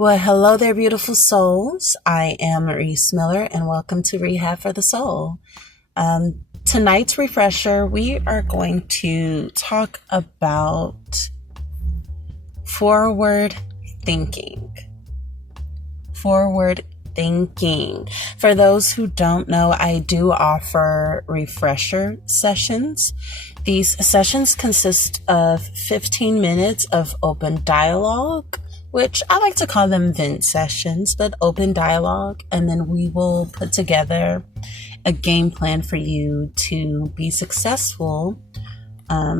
Well, hello there, beautiful souls. I am Reace and welcome to Rehab for the Soul. Tonight's refresher, we are going to talk about forward thinking. Forward thinking. For those who don't know, I do offer refresher sessions. These sessions consist of 15 minutes of open dialogue, which I like to call them vent sessions, but open dialogue. And then we will put together a game plan for you to be successful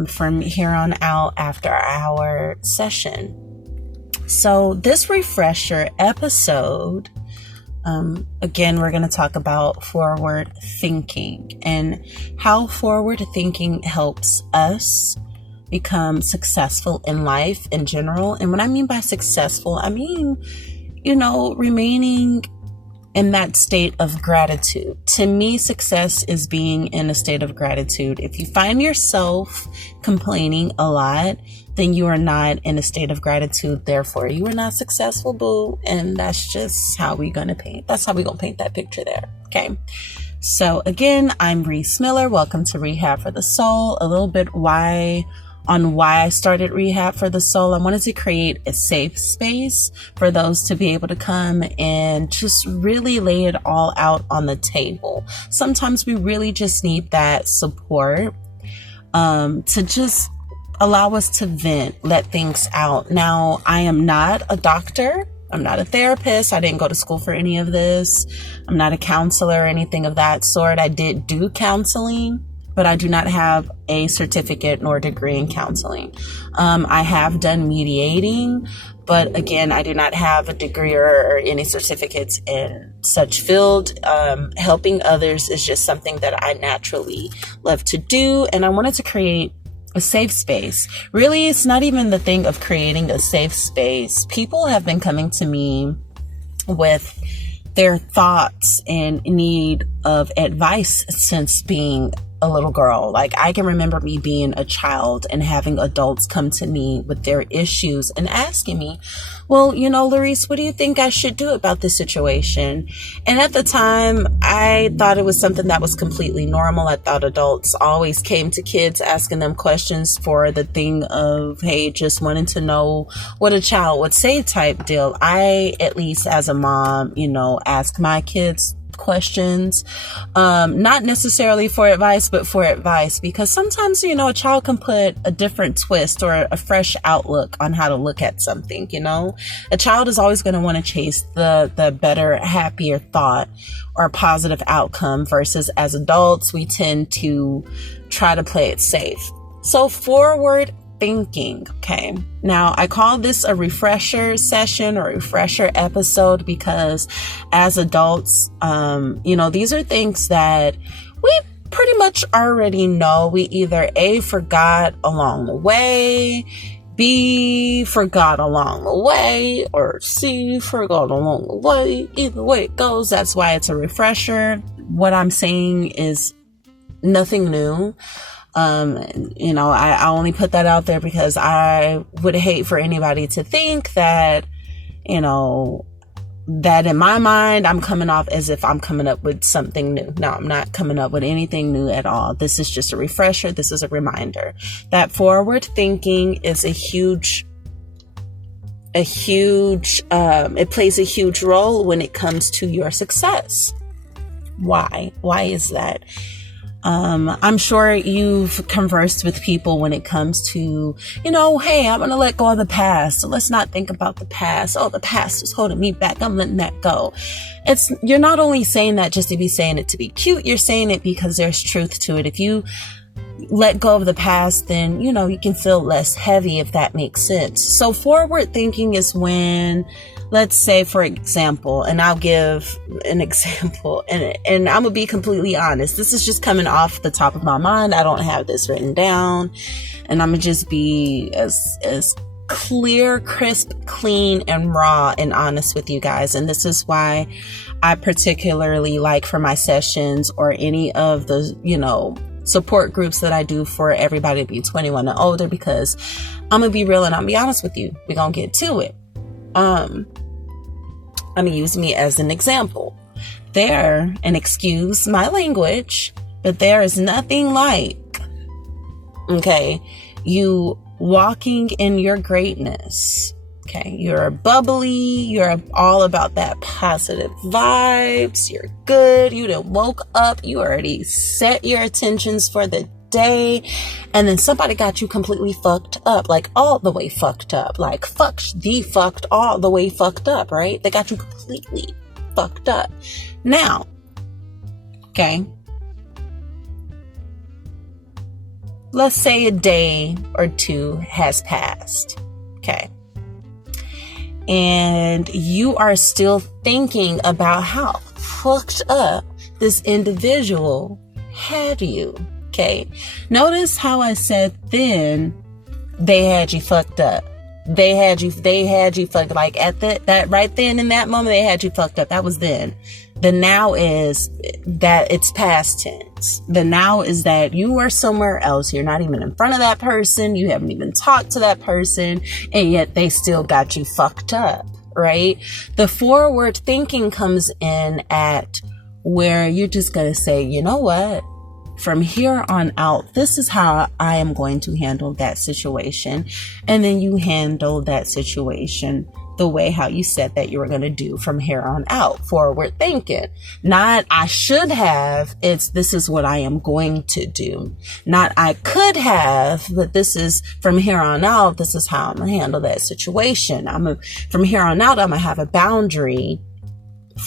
from here on out after our session. So this refresher episode, again, we're going to talk about forward thinking and how forward thinking helps us become successful in life in general. And what I mean by successful, I mean, remaining in that state of gratitude. To me, success is being in a state of gratitude. If you find yourself complaining a lot, then you are not in a state of gratitude. Therefore, you are not successful, boo. And that's just how we're going to paint. That's how we're going to paint that picture there. Okay. So again, I'm Reace Miller. Welcome to Rehab for the Soul. A little bit why I started Rehab for the Soul. I wanted to create a safe space for those to be able to come and just really lay it all out on the table. Sometimes we really just need that support to just allow us to vent, let things out. Now, I am not a doctor. I'm not a therapist. I didn't go to school for any of this. I'm not a counselor or anything of that sort. I did do counseling, but I do not have a certificate nor degree in counseling. I have done mediating, but again, I do not have a degree or any certificates in such field. Helping others is just something that I naturally love to do, and I wanted to create a safe space. Really, it's not even the thing of creating a safe space. People have been coming to me with their thoughts and need of advice since being a little girl. Like, I can remember me being a child and having adults come to me with their issues and asking me, well, Reace, what do you think I should do about this situation? And at the time, I thought it was something that was completely normal. I thought adults always came to kids asking them questions for the thing of, hey, just wanting to know what a child would say type deal. I, at least as a mom, ask my kids questions, not necessarily for advice, but for advice, because sometimes, a child can put a different twist or a fresh outlook on how to look at something. A child is always going to want to chase the better, happier thought or positive outcome, versus as adults, we tend to try to play it safe. So forward thinking. Okay. Now, I call this a refresher session or refresher episode because as adults, these are things that we pretty much already know. We either A, forgot along the way, B, forgot along the way, or C, forgot along the way. Either way it goes, that's why it's a refresher. What I'm saying is nothing new. I only put that out there because I would hate for anybody to think that, that in my mind, I'm coming off as if I'm coming up with something new. No, I'm not coming up with anything new at all. This is just a refresher. This is a reminder that forward thinking is it plays a huge role when it comes to your success. Why? Why is that? I'm sure you've conversed with people when it comes to, hey, I'm going to let go of the past. So let's not think about the past. Oh, the past is holding me back. I'm letting that go. You're not only saying that just to be saying it to be cute. You're saying it because there's truth to it. If you let go of the past, then, you can feel less heavy, if that makes sense. So forward thinking is when, let's say, for example, and I'll give an example, and I'm gonna be completely honest. This is just coming off the top of my mind. I don't have this written down, and I'm gonna just be as clear, crisp, clean, and raw and honest with you guys. And this is why I particularly like for my sessions or any of the, support groups that I do for everybody to be 21 and older, because I'm gonna be real and I'll be honest with you. We're gonna get to it. I'm going to use me as an example. There, and excuse my language, but there is nothing like, okay, you walking in your greatness. Okay, you're bubbly, you're all about that positive vibes, you're good, you done woke up, you already set your intentions for the day, and then somebody got you completely fucked up, like all the way fucked up, like fucked all the way fucked up, right? They got you completely fucked up. Now, okay, let's say a day or two has passed, okay, and you are still thinking about how fucked up this individual had you. Okay. Notice how I said then they had you fucked up. They had you fucked, like at that right then in that moment, they had you fucked up. That was then. The now is that it's past tense. The now is that you are somewhere else. You're not even in front of that person. You haven't even talked to that person, and yet they still got you fucked up, right? The forward thinking comes in at where you're just going to say, you know what? From here on out, this is how I am going to handle that situation. And then you handle that situation the way how you said that you were going to do from here on out. Forward thinking. Not I should have, it's this is what I am going to do. Not I could have, but this is from here on out, this is how I'm going to handle that situation. From here on out, I'm going to have a boundary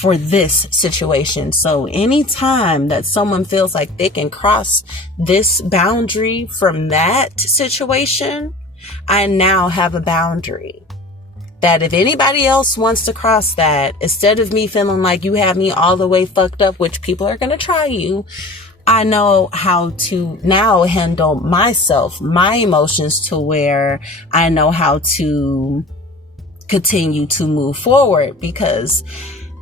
for this situation. So anytime that someone feels like they can cross this boundary from that situation, I now have a boundary that if anybody else wants to cross that, instead of me feeling like you have me all the way fucked up, which people are going to try you, I know how to now handle myself, my emotions, to where I know how to continue to move forward, because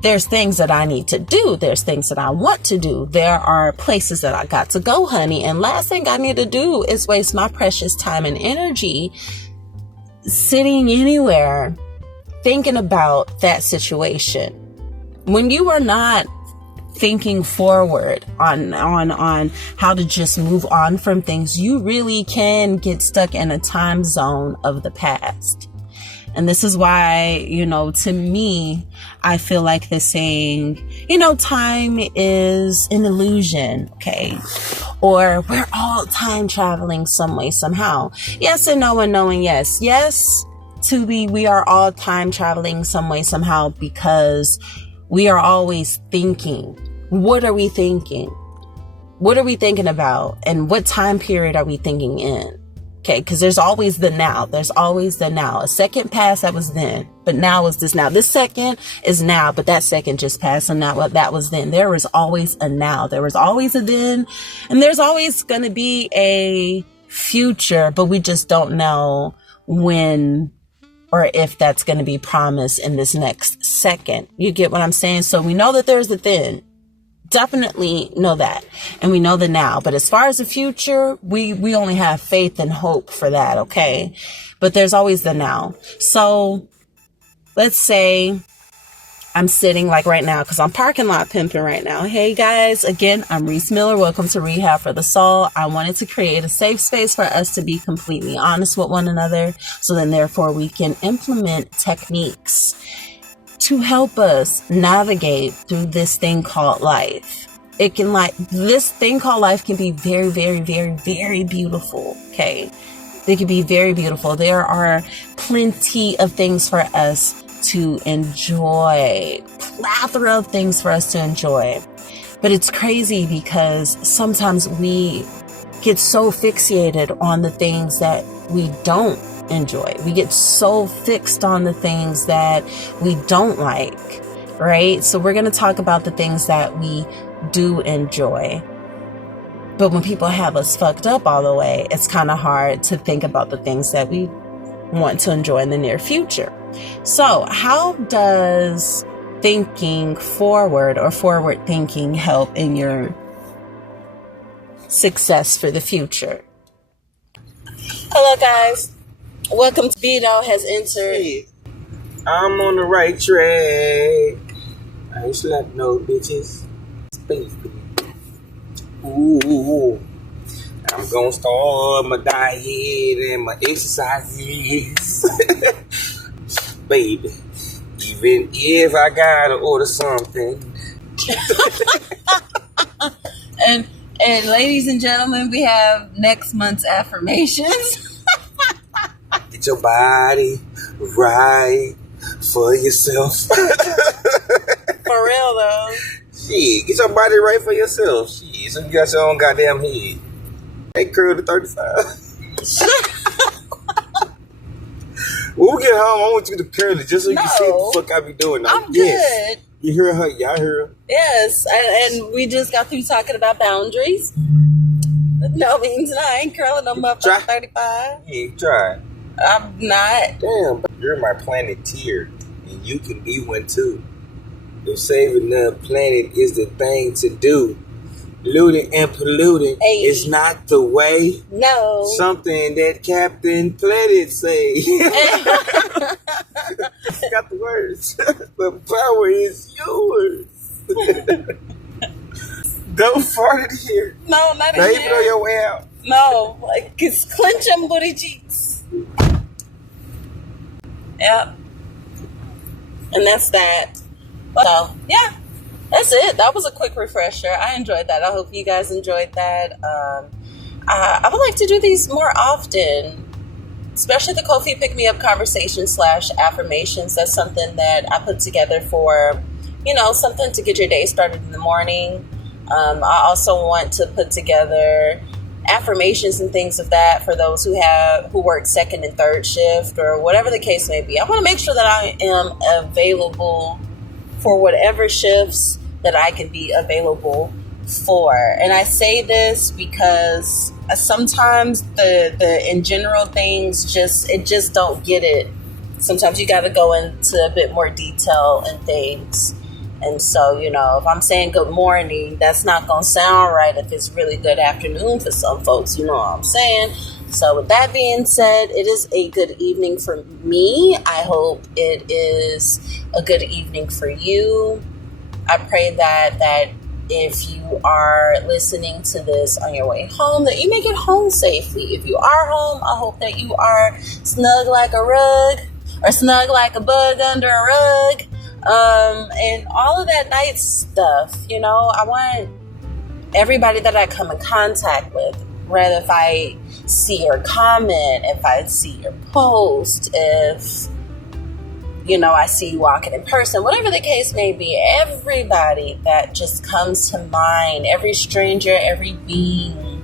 there's things that I need to do. There's things that I want to do. There are places that I got to go, honey. And last thing I need to do is waste my precious time and energy sitting anywhere thinking about that situation. When you are not thinking forward on how to just move on from things, you really can get stuck in a time zone of the past. And this is why, to me, I feel like the saying, time is an illusion, okay? Or we're all time traveling some way, somehow. Yes and no and no and yes. Yes, we are all time traveling some way, somehow, because we are always thinking. What are we thinking? What are we thinking about? And what time period are we thinking in? Okay, because there's always the now. There's always the now. A second passed, that was then. But now is this now. This second is now, but that second just passed, and now that was then. There is always a now. There was always a then, and there's always going to be a future, but we just don't know when or if that's going to be promised in this next second. You get what I'm saying? So we know that there's the then. Definitely know that. And we know the now. But as far as the future, we only have faith and hope for that, okay? But there's always the now. So let's say I'm sitting like right now, because I'm parking lot pimping right now. Hey guys, again, I'm Reace Miller. Welcome to Rehab for the Soul. I wanted to create a safe space for us to be completely honest with one another, so then therefore we can implement techniques to help us navigate through this thing called life. This thing called life can be very, very, very, very beautiful. Okay. They can be very beautiful. There are plenty of things for us to enjoy, plethora of things for us to enjoy. But it's crazy because sometimes we get so fixated on the things that we don't enjoy. We get so fixed on the things that we don't like, right? So we're going to talk about the things that we do enjoy. But when people have us fucked up all the way, it's kind of hard to think about the things that we want to enjoy in the near future. So how does thinking forward or forward thinking help in your success for the future? Hello, guys. Welcome to Vetto has entered. I'm on the right track. I ain't slapping no bitches. Baby. Ooh. I'm gonna start my diet and my exercises. Baby. Even if I gotta order something. And ladies and gentlemen, we have next month's affirmations. Get your body right for yourself. For real though. Shit, get your body right for yourself. Shit, so you got your own goddamn head. Hey, curl to 35. When we get home, I want you to curl it just so you can see what the fuck I be doing. I'm good. You hear her? Yeah, I hear her. Yes, and we just got through talking about boundaries. No means I ain't curling them up at 35. Yeah, try. I'm not. Damn, you're my planeteer, and you can be one too. If saving the planet is the thing to do, looting and polluting is not the way. No. Something that Captain Planet say. Got the words. The power is yours. Don't fart it here. No, not in here. here. Even on your way out. No, like, just clench them booty cheeks. Yep. And that's that. So, yeah. That's it. That was a quick refresher. I enjoyed that. I hope you guys enjoyed that. I would like to do these more often, especially the Ko-fi pick-me-up conversation / affirmations. That's something that I put together for, something to get your day started in the morning. I also want to put together affirmations and things of that for those who work second and third shift or whatever the case may be. I want to make sure that I am available for whatever shifts that I can be available for. And I say this because sometimes the in general things just don't get it. Sometimes you got to go into a bit more detail and things. And so, if I'm saying good morning, that's not going to sound right if it's really good afternoon for some folks. You know what I'm saying? So with that being said, it is a good evening for me. I hope it is a good evening for you. I pray that if you are listening to this on your way home, that you make it home safely. If you are home, I hope that you are snug like a rug or snug like a bug under a rug. And all of that nice stuff, I want everybody that I come in contact with, whether if I see your comment, if I see your post, if, I see you walking in person, whatever the case may be, everybody that just comes to mind, every stranger, every being,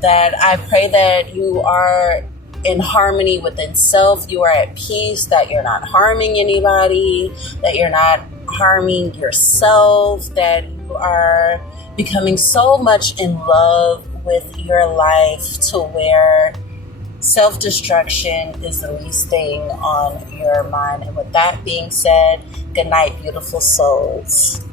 that I pray that you are in harmony within self, you are at peace, that you're not harming anybody, that you're not harming yourself, that you are becoming so much in love with your life to where self-destruction is the least thing on your mind. And with that being said, good night, beautiful souls.